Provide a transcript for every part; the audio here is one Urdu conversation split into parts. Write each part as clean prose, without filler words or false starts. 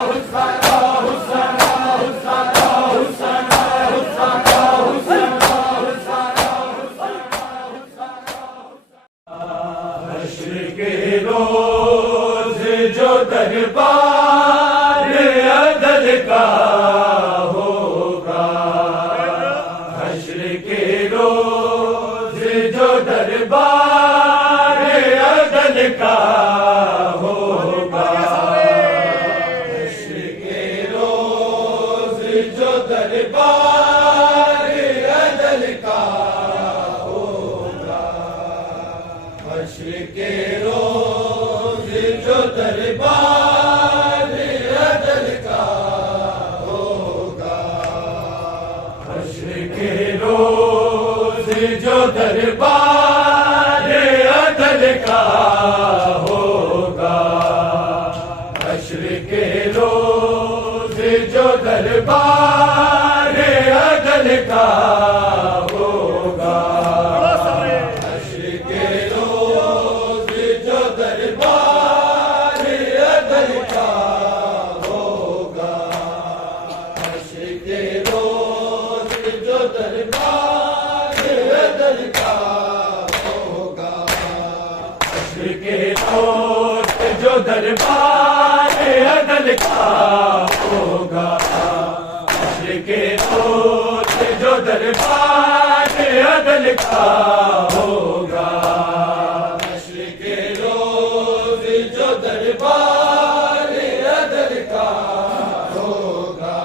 دربار عدل کا ہوگا، حشر کے روز جو دربار عدل کا ہوگا، حشر کے روز جو دربار عدل کا ہوگا، حشر کے روز جو دربار عدل کا ہوگا، حشر کے روز جو دربار عدل کا ہوگا، حشر کے روز جو دربار عدل کا ہوگا، حشر کے روز جو دربار عدل کا ہوگا، حشر کے روز جو دربار عدل کا ہوگا، حشر کے روز جو دربار عدل کا ہوگا، حشر کے روز جو دربار عدل کا ہوگا، حشر کے روز جو دربار عدل کا ہوگا،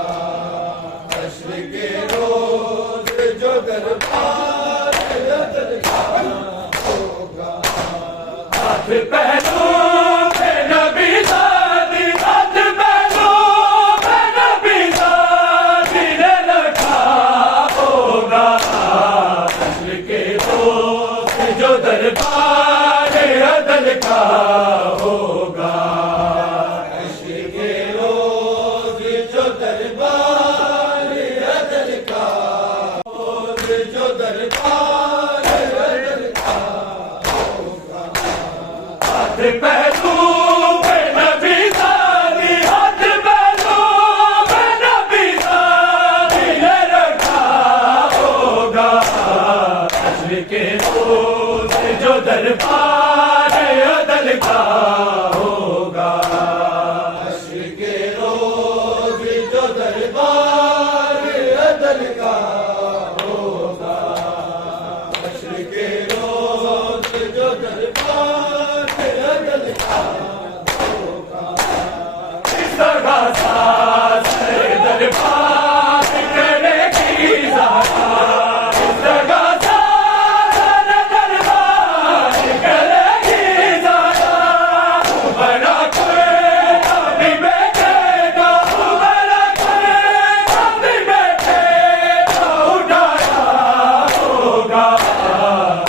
حشر کے روز جو دربار عدل کا ہوگا، ہاتھ پہنو میں نبی زادی، ہاتھ پہنو میں نبی زادی نے رکھا ہوگا، حشر کے روز جو دربار عدل کا ہوگا، حشر کے روز جو دربار عدل کا روز جو دربار عدل کا ہوگا، ہاتھ پہنو میں نبی زادی، ہاتھ پہنو میں نبی زادی نے رکھا ہوگا، حشر کے روز جو دربار عدل کا ہوگا، حشر کے روز جو دربار عدل کا ہوگا، حشر کے روز جو دربار عدل کا ہوگا، اس طرح ساز دربار کرے گی زیادہ، اس طرح ساز دربار کرے گی زیادہ، بڑا کوئی کبھی بیٹھے گا، بڑا کوئی کبھی بیٹھے گا، اٹھایا ہوگا،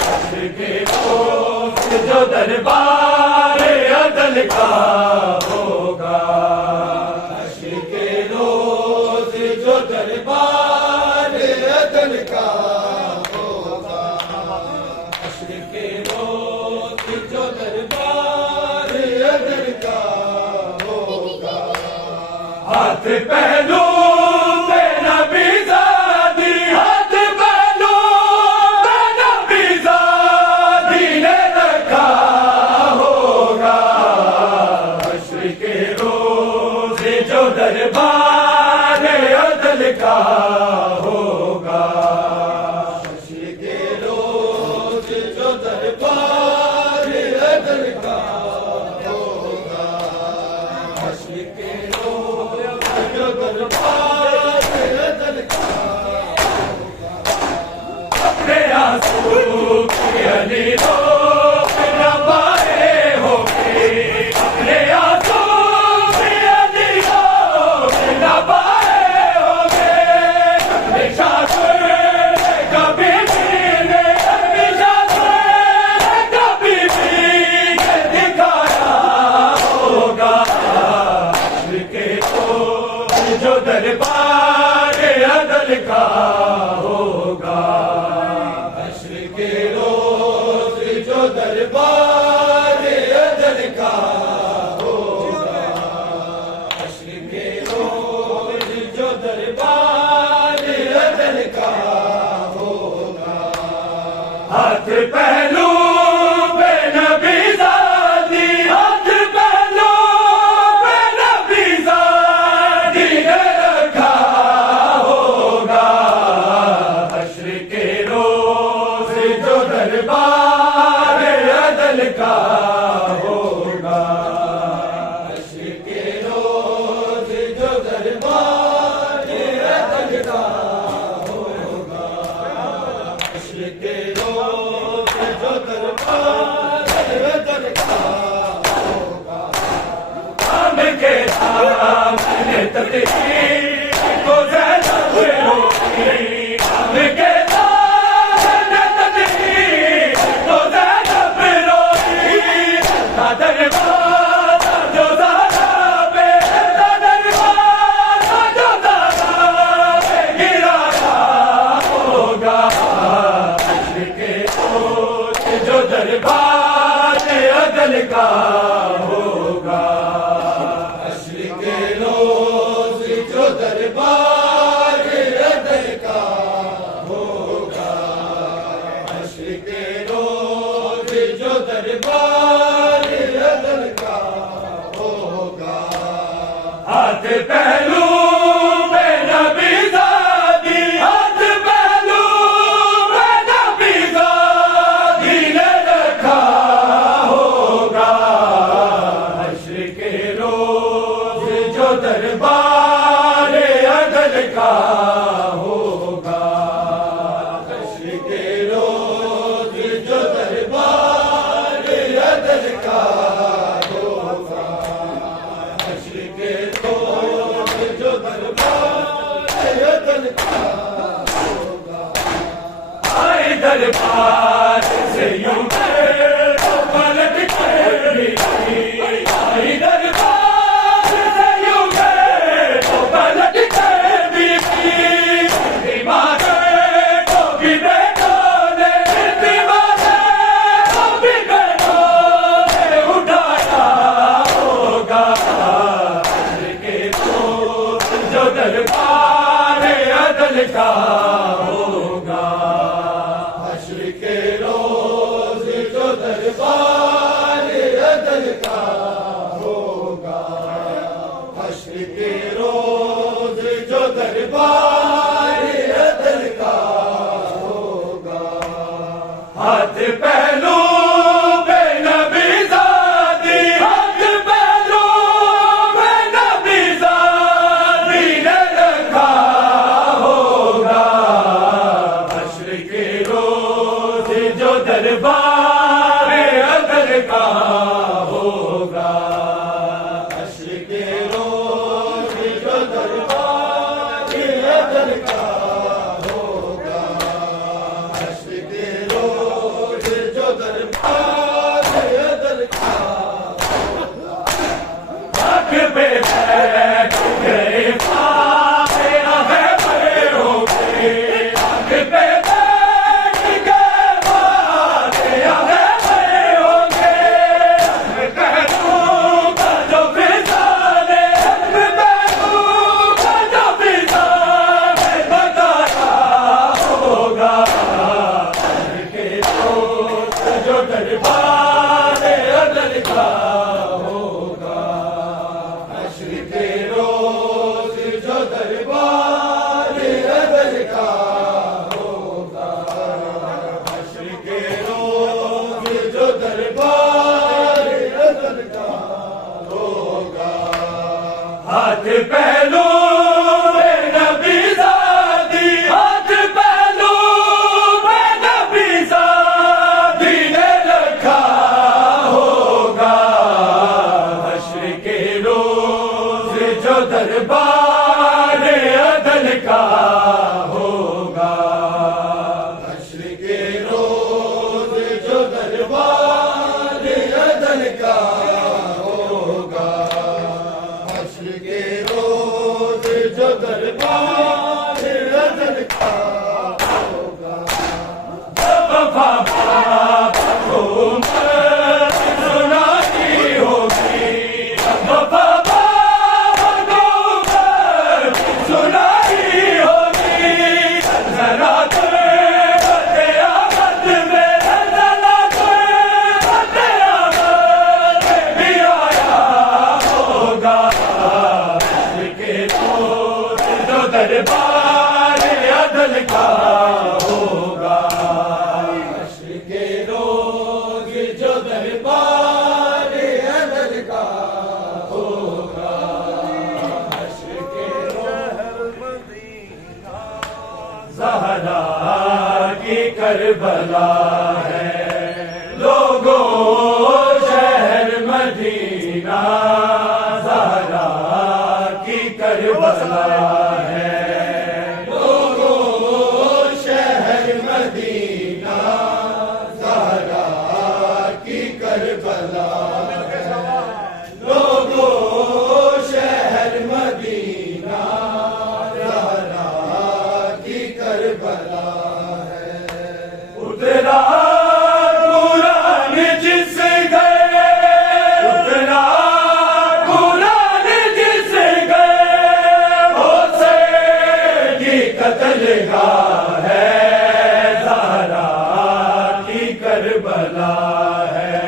حشر کے روز جو دربار عدل کا ہوگا، حشر کے روز جو دربار عدل کا ہوگا، حشر کے روز جو دربار عدل کا ہوگا، ہاتھ پہنو میں نبی زادی، ہاتھ پہنو میں نبی زادی نے رکھا ہوگا، حشر کے روز جو دربار عدل کا ہوگا، حشر کے روز جو دربار عدل کا ہوگا، حشر کے روز جو دربار عدل کا ہوگا، اپنے آنسو کی علی روک نہ پائے ہوگے، اپنے آنسو کی علی روک نہ پائے ہوگے، ہمیشہ تیرے کبھی بھی نہیں، ہمیشہ تیرے کبھی بھی نہیں دکھایا ہوگا، حشر کے روز جو دربار عدل کا ہوگا، حشر کے روز جو دربار عدل کا ہوگا، حشر کے پہلو پہ نبی زادی، ہاتھ پہلو پہ نبی زادی نے رکھا ہوگا، حشر کے روز جو دربار عدل کا ہوگا، حشر کے روز جو دربار عدل کا ہوگا، حشر کے روز جو دربار عدل کا ہوگا، ہم کے سامنے تقدیر کو زینب روکی، ہم کے سامنے تقدیر کو زینب روکی، نہ دروازہ جو زہرا پہ، نہ دروازہ جو زہرا پہ گرایا ہوگا، حشر کے روز جو دربار عدل کا ہوگا، حشر کے روز جو دربار عدل کا ہوگا، حشر کے روز جو دربار عدل کا ہوگا، ہاتھ پہلو پہ نبی زادی، ہاتھ پہلو پہ نبی زادی نے رکھا ہوگا، حشر کے روز جو دربار عدل کا ہوگا، حشر کے روز جو دربار عدل کا ہوگا، حشر کے روز جو دربار عدل کا ہوگا، آئے دربار سے یوں پلٹ کر بھی، آئے دربار سے یوں پلٹ کر بھی، دیوانوں کو بھی بیٹھوں نے، دیوانوں کو بھی بیٹھوں نے اٹھایا ہوگا، حشر کے روز جو دربار عدل کا ہوگا، حشر کے روز جو دربار عدل کا ہوگا، حشر کے روز جو دربار عدل کا ہوگا، ہاتھ پہلو پہ نبی زادی، ہاتھ پہلو پہ نبی زادی نے رکھا ہوگا، حشر کے روز جو دربار عدل کا ہوگا، حشر کے روز جو دربار عدل کا ہوگا، حشر کے روز جو دربار عدل کا ہوگا، حق پہ بیٹھ گئے فاتحہ ہے بڑے ہو گئے، حق پہ بیٹھ گئے فاتحہ ہے بڑے ہو گئے، پہلو کا جو فضان ہے، پہلو کا جو فضان ہے بتایا ہوگا، حشر کے روز جو دربار عدل کا ہوگا، حشر کے روز جو دربار عدل کا ہوگا، حشر کے روز جو دربار عدل کا ہوگا، ہاتھ پہلو پہ نبی زادی، ہاتھ پہلو پہ نبی زادی نے رکھا ہوگا، حشر کے روز جو دربار عدل کا ہوگا، حشر کے روز جو دربار عدل کا ہوگا، حشر کے روز جو دربار عدل کا ہوگا، وفا باپ کو سنائی ہوگی، وفا باپ کو دربار عدل کا ہوگا، حشر کے روز جو دربار عدل کا ہوگا، حشر کے روز زہرا کی کربلا ہے، لوگوں شہر مدینہ زہرا کی کربلا ہے، لوگوں شہر مدینہ زہرا کی کربلا ہے، لوگوں شہر مدینہ زہرا کی کربلا ہے، اترا کربلا ہے،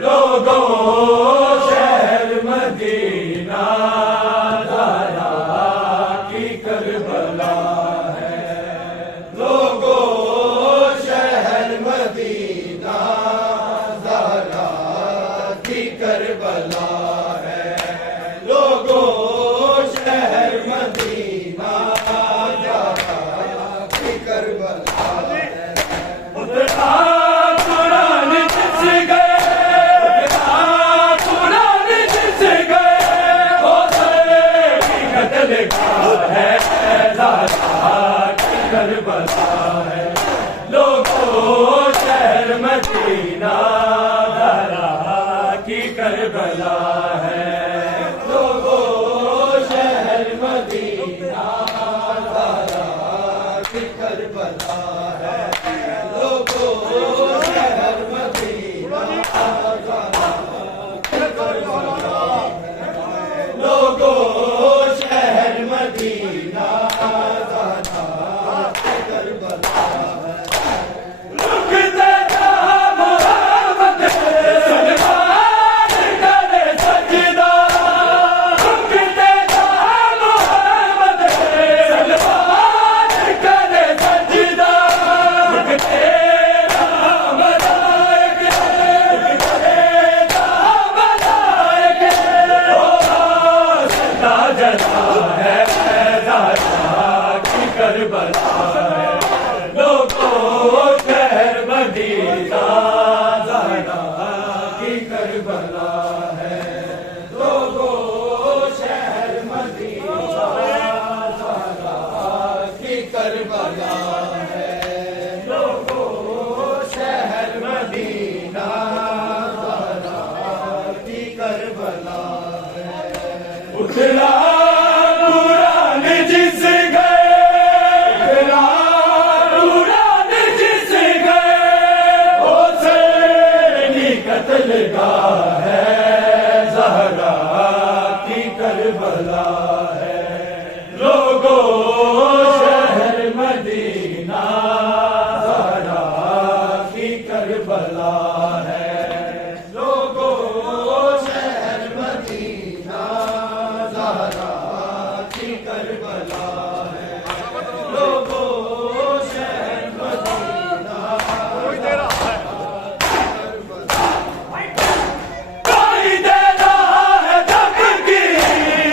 لوگوں شہر مدینہ زہرا کی کربلا ہے، لوگوں شہر مدینہ زہرا کی کربلا ہے، لوگوں شہر مدینہ زہرا کی کربلا ہے، قرآن جس گئے، قرآن جس گئے، حسین کی قتل گاہ ہے، زہرا کی کربلا ہے، لوگوں شہر مدینہ زہرا کی کربلا ہے، لوگوں شہر مدینہ زہرا کی کربلا ہے، لوگوں شہر مدینہ زہرا کی کربلا ہے، لوگوں شہر مدینہ زہرا کی کربلا ہے، رکتے جہاں محمد سلمان کرے سجدہ، رکتے جہاں محمد سلمان کرے سجدہ، رکتے جہاں ملائکے، رکتے جہاں ملائکے، سجدہ جلا ہے، زہرا کی کربلا ہے، لوگوں شہر مدینہ زہرا کی کربلا ہے، لوگوں شہر مدینہ زہرا کی کربلا ہے، لوگوں شہر مدینہ زہرا کی کربلا ہے، اترا قرآن جس گئے، اترا قرآن جس گئے، حسین کی قتل گاہ ہے، زہرا کی کربلا ہے، لوگوں شہر مدینہ زہرا کی کربلا ہے، لوگوں شہر مدینہ زہرا کی کربلا ہے، لوگوں شہر مدینہ کوئی دے رہا ہے، کوئی دے رہا ہے جب کی،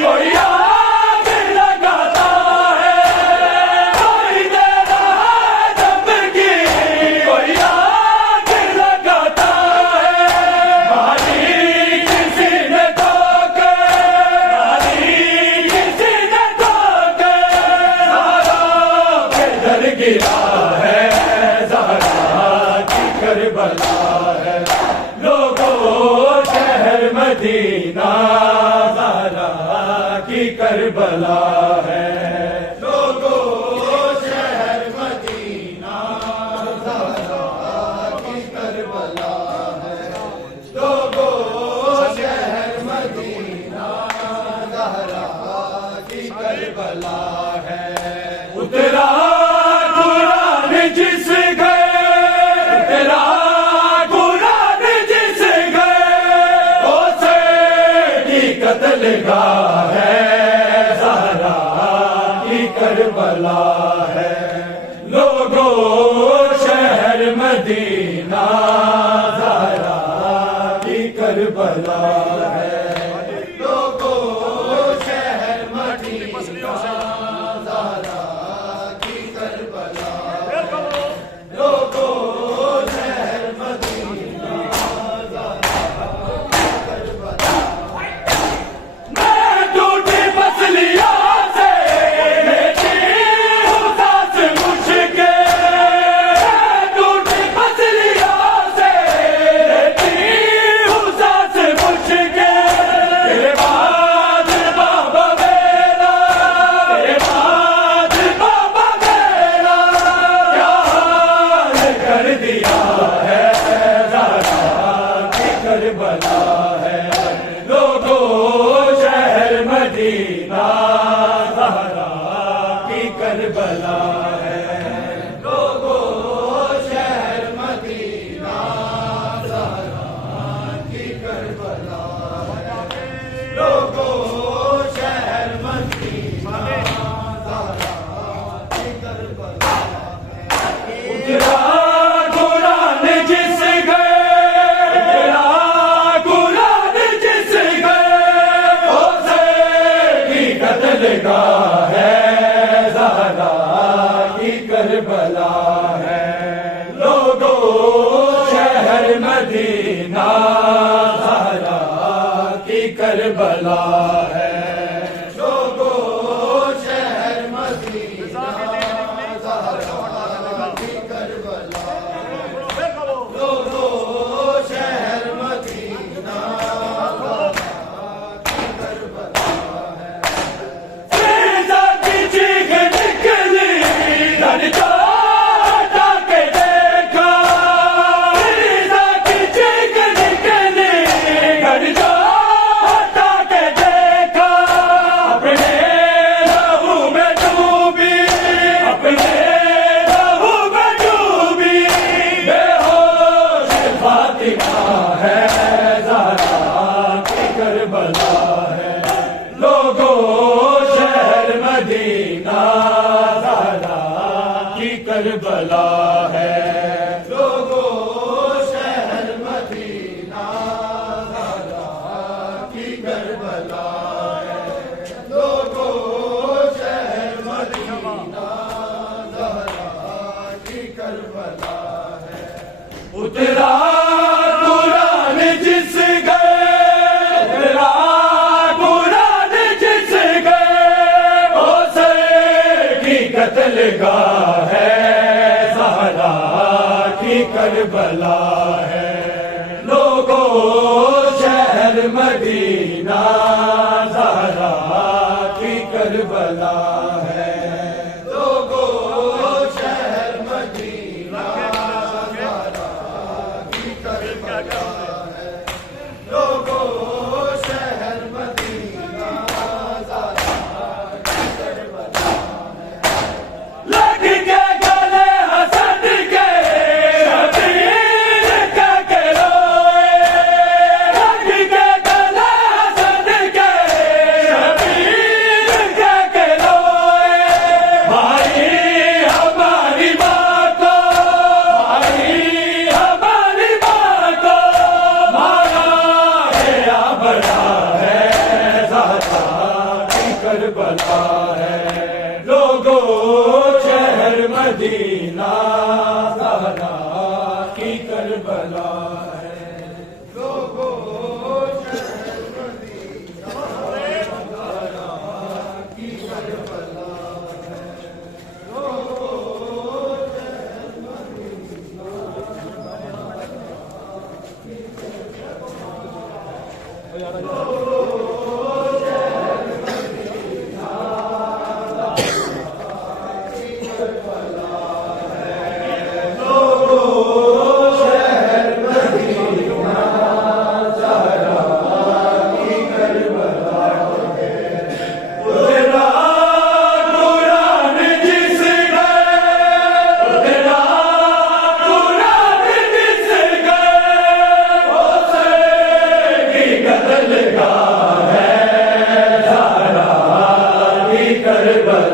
کوئی آگ لگاتا ہے، کوئی دے رہا ہے جب کی، کوئی آگ لگاتا ہے، ماری کسی نے ٹھوکے، ماری کسی نے ٹھوکے، زہرا پہ در گرا ہے، زہرا کی کربلا ہے، لوگوں شہر مدینہ زہرا کی کربلا ہے، لوگوں شہر مدینہ زہرا کی کربلا ہے، لوگوں شہر مدینہ زہرا کی کربلا ہے، اترا قرآن جس گئے، اترا قرآن جس گئے، حسین کی قتل گاہ ہے، زہرا کی مدینہ زہرا کی کربلا ہے لوگو شہر مدینہ زہرا کی کربلا ہے لوگو شہر مدینہ زہرا کی کربلا ہے قرآن جس گاہ ہے زہرا کی کربلا ہے لوگو شہر مدینہ زہرا کی کربلا ہے لوگو شہر مدینہ زہرا کی کربلا لوگو شہر مدینہ کربلا ہے لوگو شہر مدینہ زہرا کی کربلا ہے لوگو شہر مدینہ زہرا کی کربلا ہے اترا قرآن جس گئے اترا قرآن جس گئے اسے کی قتل گاہ ہے کربلا ہے لوگو شہر مدینہ زہرا کی کربلا ہے لوگو شہر مدینہ زہرا کی کربلا ہے لوگو شہر مدینہ زہرا کی کربلا ہے لگ کے گلے حسد کے کربلا ہے لوگو شہر مدینہ زہرا کی کربلا ہے لوگو شہر مدینہ زہرا کی کربلا ہے لوگو شہر مدینہ کربلا